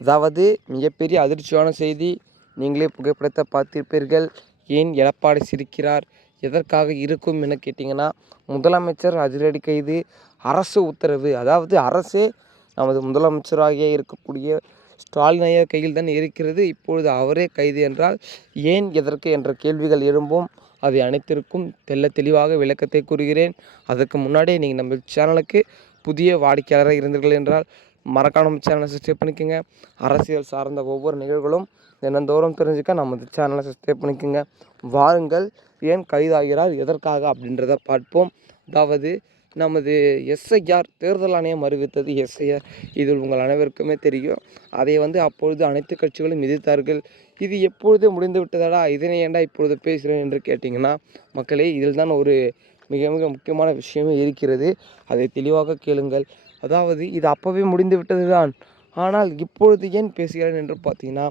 அதாவது மிகப்பெரிய அதிர்ச்சியான செய்தி. நீங்களே புகைப்படத்தை பார்த்திருப்பீர்கள். ஏன் எடப்பாடி சிரிக்கிறார்? எதற்காக இருக்கும் என கேட்டிங்கன்னா முதலமைச்சர் அதிரடி கைது அரசு உத்தரவு. அதாவது அரசே நமது முதலமைச்சராகிய இருக்கக்கூடிய ஸ்டாலின் ஐயா கையில் தான் இருக்கிறது. இப்பொழுது அவரே கைது என்றால் ஏன் எதற்கு என்ற கேள்விகள் எழும்பும். அதை அனைத்திற்கும் தெல்ல தெளிவாக விளக்கத்தை கூறுகிறேன். அதற்கு முன்னாடியே நீங்கள் நம்ம சேனலுக்கு புதிய வாடிக்கையாளராக இருந்தீர்கள் என்றால் மறக்காம நம்ம சேனலை சப்ஸ்கிரைப் பண்ணிக்கோங்க. அரசியல் சார்ந்த ஒவ்வொரு நிகழ்வுகளும் தினந்தோறும் தெரிஞ்சுக்க நமது சேனலை சப்ஸ்கிரைப் பண்ணிக்கோங்க. வாருங்கள். ஏன் கைதாகிறார்? எதற்காக அப்படின்றத பார்ப்போம். அதாவது நமது எஸ்ஐஆர் தேர்தல் ஆணையம் அறிவித்தது எஸ்ஐஆர். இதில் உங்கள் அனைவருக்குமே தெரியும். அதை வந்து அப்பொழுது அனைத்து கட்சிகளும் எதிர்த்தார்கள். இது எப்பொழுதே முடிந்து விட்டதாடா? இதனை ஏண்டா இப்பொழுது பேசுகிறேன் என்று கேட்டிங்கன்னா மக்களே இதில் தான் ஒரு மிக மிக முக்கியமான விஷயமே இருக்கிறது. அதை தெளிவாக கேளுங்கள். அதாவது இது அப்போவே முடிந்து விட்டது தான் ஆனால் இப்பொழுது ஏன் பேசுகிறேன் என்று பார்த்தீங்கன்னா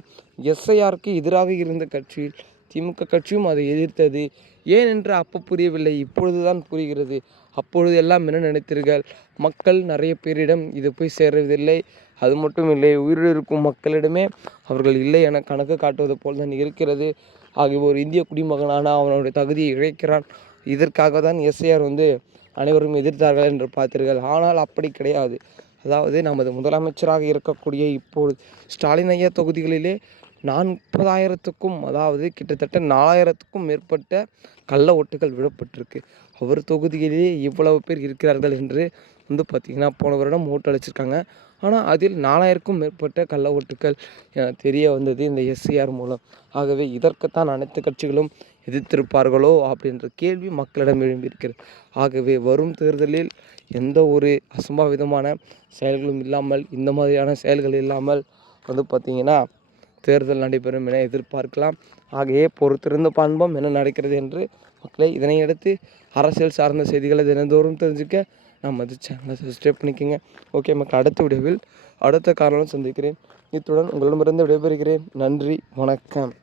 எஸ்ஐஆருக்கு எதிராக இருந்த கட்சியில் திமுக கட்சியும் அதை எதிர்த்தது. ஏன் என்று அப்போ புரியவில்லை இப்பொழுது தான் புரிகிறது. அப்பொழுது எல்லாம் என்ன நினைத்தீர்கள்? மக்கள் நிறைய பேரிடம் இது போய் சேருவதில்லை அது மட்டும் இல்லை உயிரிழக்கும் இருக்கும் மக்களிடமே அவர்கள் இல்லை என கணக்கு காட்டுவது போல் தான் இருக்கிறது. ஆகிய ஒரு இந்திய குடிமகனான அவனுடைய தகுதியை இழைக்கிறான். இதற்காக தான் எஸ்ஐஆர் வந்து அனைவரும் எதிர்த்தார்கள் என்று பார்த்தீர்கள். ஆனால் அப்படி கிடையாது. அதாவது நமது முதலமைச்சராக இருக்கக்கூடிய இப்போது ஸ்டாலின் ஐயா தொகுதிகளிலே நாற்பதாயிரத்துக்கும் அதாவது கிட்டத்தட்ட நாலாயிரத்துக்கும் மேற்பட்ட கள்ள ஓட்டுகள் விடப்பட்டிருக்கு. அவர் தொகுதியிலேயே இவ்வளவு பேர் இருக்கிறார்கள் என்று வந்து பார்த்திங்கன்னா போன வருடம் ஓட்டு அழைச்சிருக்காங்க ஆனால் அதில் நாலாயிரக்கும் மேற்பட்ட கள்ள ஓட்டுகள் தெரிய வந்தது இந்த எஸ்சிஆர் மூலம். ஆகவே இதற்குத்தான் அனைத்து கட்சிகளும் எதிர்த்திருப்பார்களோ அப்படின்ற கேள்வி மக்களிடம் எழும்பியிருக்கிறது. ஆகவே வரும் தேர்தலில் எந்த ஒரு அசம்பாவிதமான செயல்களும் இல்லாமல் இந்த மாதிரியான செயல்கள் இல்லாமல் வந்து பார்த்திங்கன்னா தேர்தல் நடைபெறும் என எதிர்பார்க்கலாம். ஆகையே பொறுத்திருந்து பண்பம் என்ன நடக்கிறது என்று. மக்களை இதனையடுத்து அரசியல் சார்ந்த செய்திகளை தினந்தோறும் தெரிஞ்சுக்க நமது சேனலை சப்ஸ்கிரைப் பண்ணிக்கோங்க. ஓகே மக்கள் அடுத்த வீடியோவில் அடுத்த காரணம் சந்திக்கிறேன். இத்துடன் உங்களிடமிருந்து விடைபெறுகிறேன். நன்றி வணக்கம்.